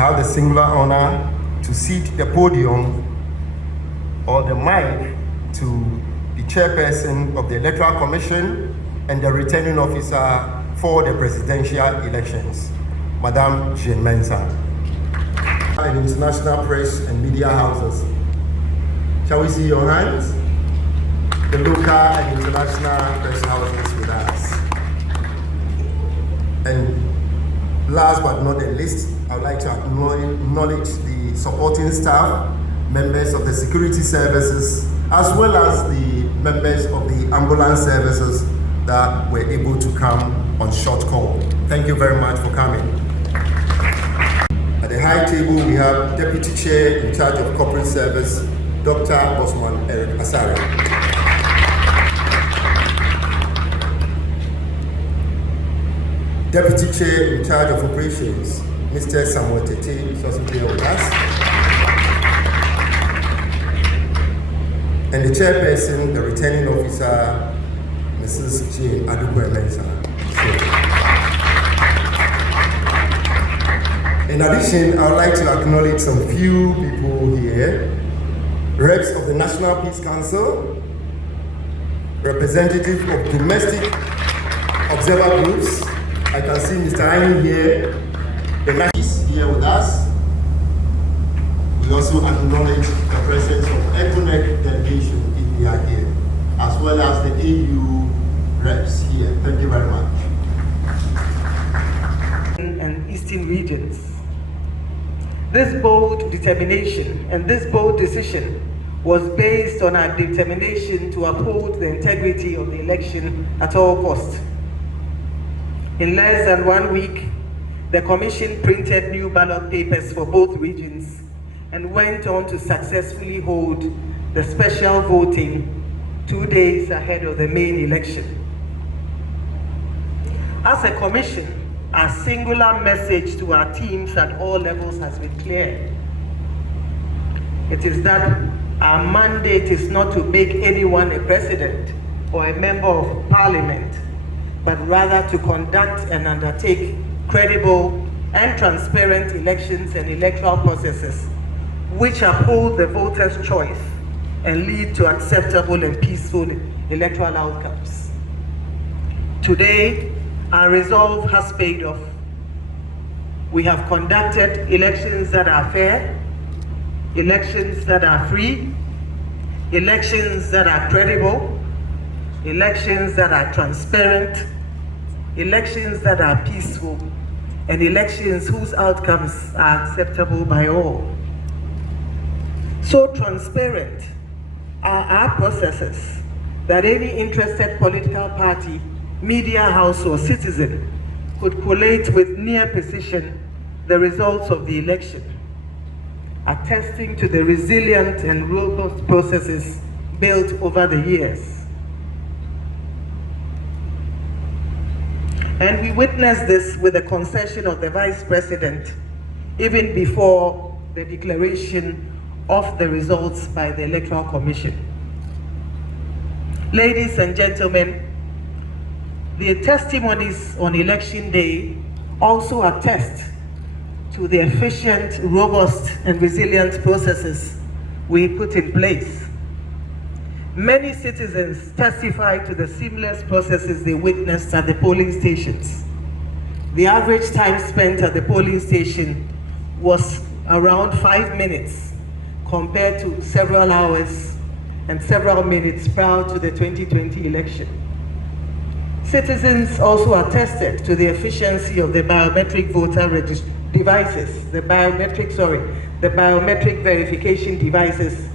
have the singular honor to cede the podium or the mic to the chairperson of the Electoral Commission and the returning officer for the presidential elections, Madame Jean Mensah. And international press and media houses. Shall we see your hands? The local and international press houses with us. And last but not the least, I would like to acknowledge the supporting staff, members of the security services, as well as the members of the ambulance services that were able to come on short call. Thank you very much for coming. At the high table, we have Deputy Chair in charge of Corporate Service, Dr. Bosman Eric Asare. Deputy Chair in charge of Operations, Mr. Samuel Tete, is also here with us. And the chairperson, the returning officer, Mrs. Jane Adukwe-Mensah. In addition, I would like to acknowledge some few people here. Reps of the National Peace Council, representatives of domestic observer groups. I can see Mr. Ayin here, the National Peace here with us. We also acknowledge the presence of ethnic delegation if they are here, as well as the AU reps here. Thank you very much. And Eastern regions. This bold determination and this bold decision was based on our determination to uphold the integrity of the election at all costs. In less than 1 week, the Commission printed new ballot papers for both regions and went on to successfully hold the special voting 2 days ahead of the main election. As a Commission, our singular message to our teams at all levels has been clear. It is that our mandate is not to make anyone a president or a member of parliament, but rather to conduct and undertake credible and transparent elections and electoral processes which uphold the voters' choice and lead to acceptable and peaceful electoral outcomes. Today, our resolve has paid off. We have conducted elections that are fair, elections that are free, elections that are credible, elections that are transparent, elections that are peaceful, and elections whose outcomes are acceptable by all. So transparent are our processes that any interested political party, media house, or citizen could collate with near precision the results of the election, attesting to the resilient and robust processes built over the years. And we witnessed this with the concession of the Vice President, even before the declaration of the results by the Electoral Commission. Ladies and gentlemen, the testimonies on election day also attest to the efficient, robust, and resilient processes we put in place. Many citizens testified to the seamless processes they witnessed at the polling stations. The average time spent at the polling station was around 5 minutes compared to several hours and several minutes prior to the 2020 election. Citizens also attested to the efficiency of the biometric voter devices, the biometric verification devices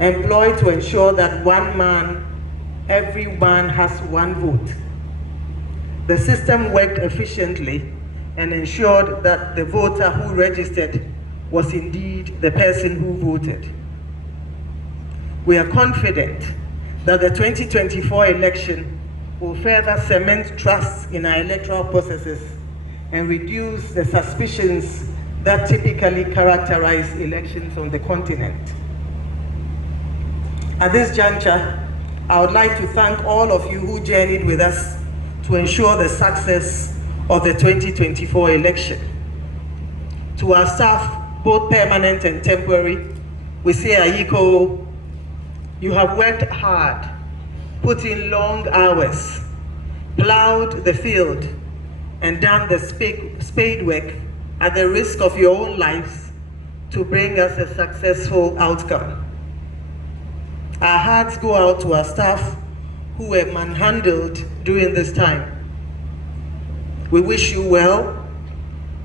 employed to ensure that one man, everyone has one vote. The system worked efficiently and ensured that the voter who registered was indeed the person who voted. We are confident that the 2024 election will further cement trust in our electoral processes and reduce the suspicions that typically characterize elections on the continent. At this juncture, I would like to thank all of you who journeyed with us to ensure the success of the 2024 election. To our staff, both permanent and temporary, we say, Ayiko, you have worked hard, put in long hours, plowed the field, and done the spade work at the risk of your own lives to bring us a successful outcome. Our hearts go out to our staff who were manhandled during this time. We wish you well,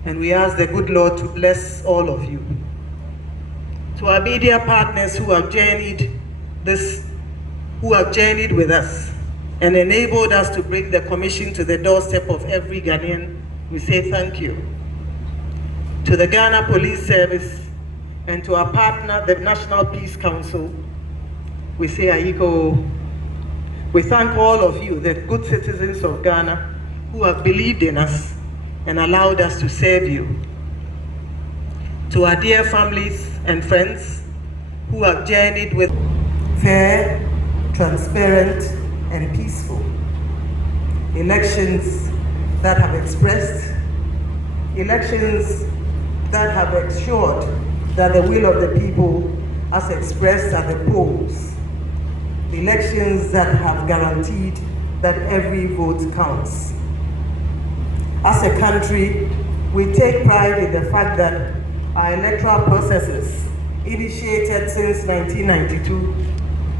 and we ask the good Lord to bless all of you. To our media partners who have journeyed with us and enabled us to bring the commission to the doorstep of every Ghanaian, we say thank you. To the Ghana Police Service and to our partner, the National Peace Council, we say Ayiko. We thank all of you, the good citizens of Ghana, who have believed in us and allowed us to serve you. To our dear families and friends who have journeyed with fair, transparent, and peaceful elections that have expressed, elections that have ensured that the will of the people as expressed at the polls, elections that have guaranteed that every vote counts. As a country, we take pride in the fact that our electoral processes, initiated since 1992,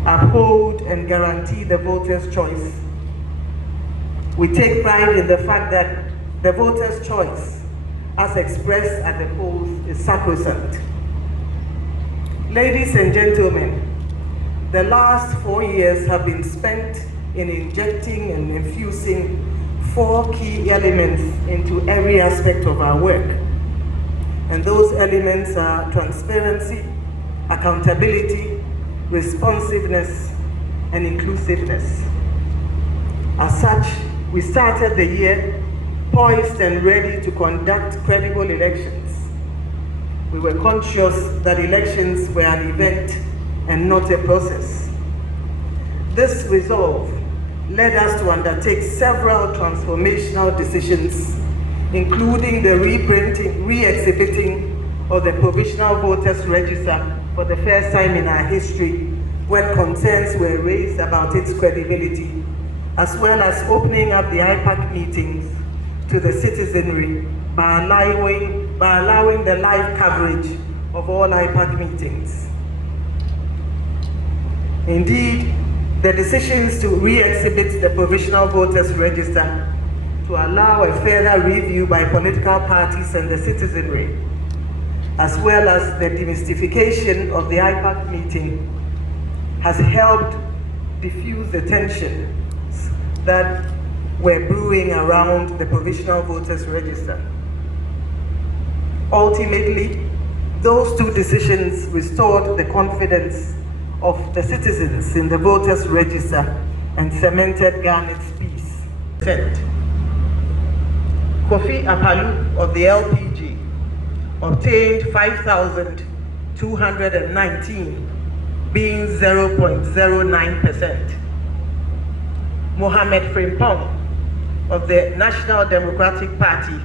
uphold and guarantee the voter's choice. We take pride in the fact that the voter's choice, as expressed at the polls, is sacrosanct. Ladies and gentlemen, the last 4 years have been spent in injecting and infusing 4 key elements into every aspect of our work. And those elements are transparency, accountability, responsiveness, and inclusiveness. As such, we started the year poised and ready to conduct credible elections. We were conscious that elections were an event and not a process. This resolve led us to undertake several transformational decisions, including the re-exhibiting of the Provisional Voters Register for the first time in our history, when concerns were raised about its credibility, as well as opening up the IPAC meetings to the citizenry by allowing the live coverage of all IPAC meetings. Indeed, the decisions to re-exhibit the Provisional Voters Register to allow a further review by political parties and the citizenry, as well as the demystification of the IPAC meeting, has helped diffuse the tensions that were brewing around the Provisional Voters Register. Ultimately, those 2 decisions restored the confidence of the citizens in the Voters Register and cemented Ghana's peace. Kofi Apalu of the LPG obtained 5,219, being 0.09%. Mohamed Frimpong of the National Democratic Party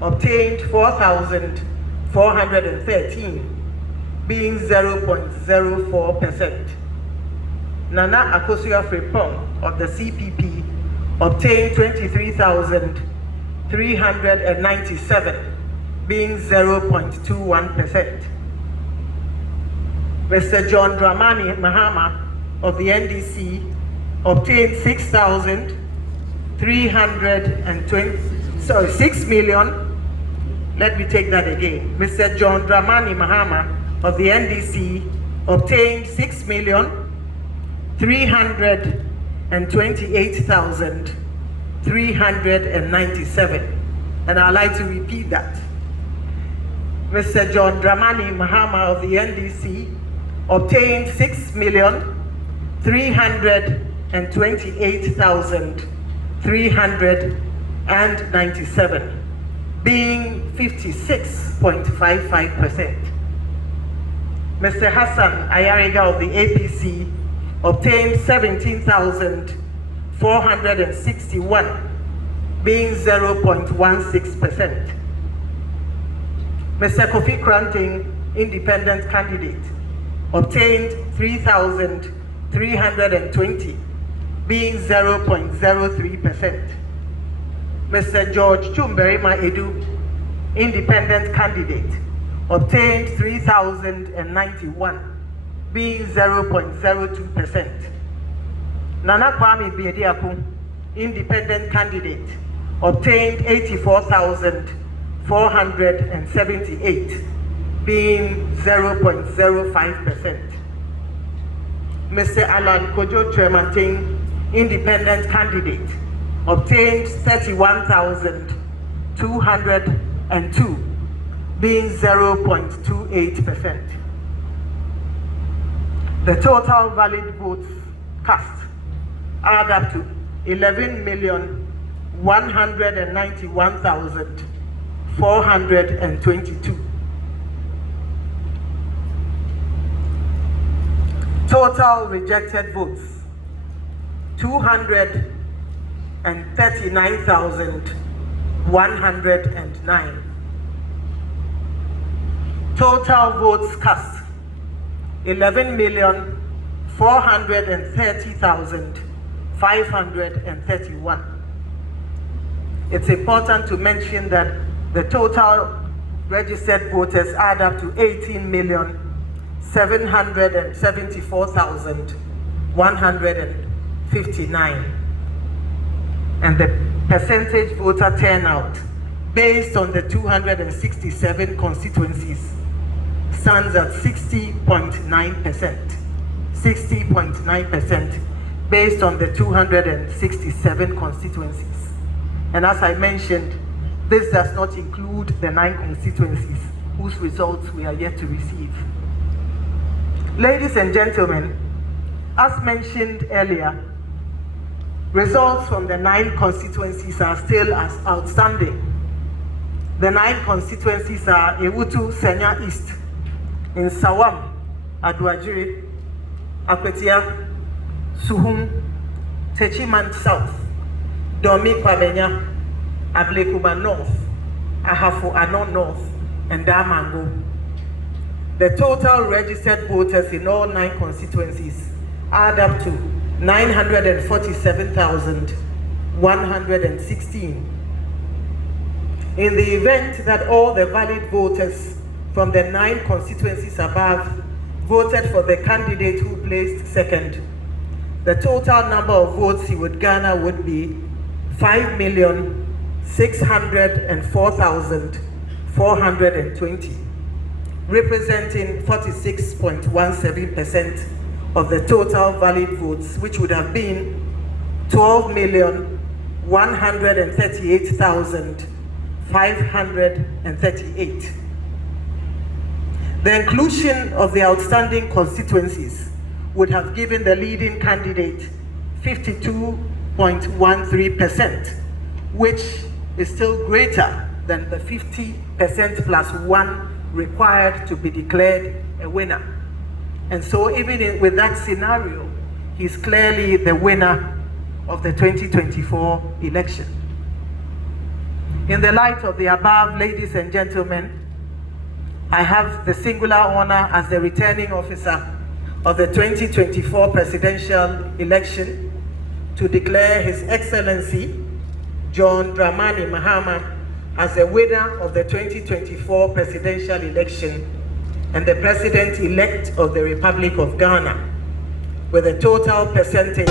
obtained 4,413, being 0.04%. Nana Akosua Frimpong of the CPP obtained 23,397, being 0.21%. Mr. John Dramani Mahama of the NDC obtained 6 million. Let me take that again. Mr. John Dramani Mahama of the NDC obtained 6,328,397. And I'd like to repeat that. Mr. John Dramani Mahama of the NDC obtained 6,328,397, being 56.55%. Mr. Hassan Ayariga of the APC obtained 17,461, being 0.16%. Mr. Kofi Kranting, independent candidate, obtained 3,320, being 0.03%. Mr. George Chumberima Edu, independent candidate, obtained 3,091, being 0.02%. Nana Kwame Biediaku, independent candidate, obtained 84,478, being 0.05%. Mr. Alan Kojo Tremating, independent candidate, obtained 31,202, being 0.28%. The total valid votes cast add up to 11,191,422. Total rejected votes 239,109. Total votes cast 11,430,531. It's important to mention that the total registered voters add up to 18,774,159. And the percentage voter turnout based on the 267 constituencies stands at 60.9%. 60.9% based on the 267 constituencies. And as I mentioned, this does not include the 9 constituencies whose results we are yet to receive. Ladies and gentlemen, as mentioned earlier, results from the 9 constituencies are still as outstanding. The 9 constituencies are Ewutu Senya East, in Sawam, Aduajiri, Akwetia, Suhum, Techiman South, Domi Kwabenya, Ablekuba North, Ahafo Anon North, and Damango. The total registered voters in all 9 constituencies add up to 947,116. In the event that all the valid voters from the 9 constituencies above voted for the candidate who placed second, the total number of votes he would garner would be 5,604,420, representing 46.17% of the total valid votes, which would have been 12,138,538. The inclusion of the outstanding constituencies would have given the leading candidate 52.13%, which is still greater than the 50% plus 1 required to be declared a winner. And so even with that scenario, he's clearly the winner of the 2024 election. In the light of the above, ladies and gentlemen, I have the singular honor as the returning officer of the 2024 presidential election to declare His Excellency John Dramani Mahama as the winner of the 2024 presidential election and the President-elect of the Republic of Ghana with a total percentage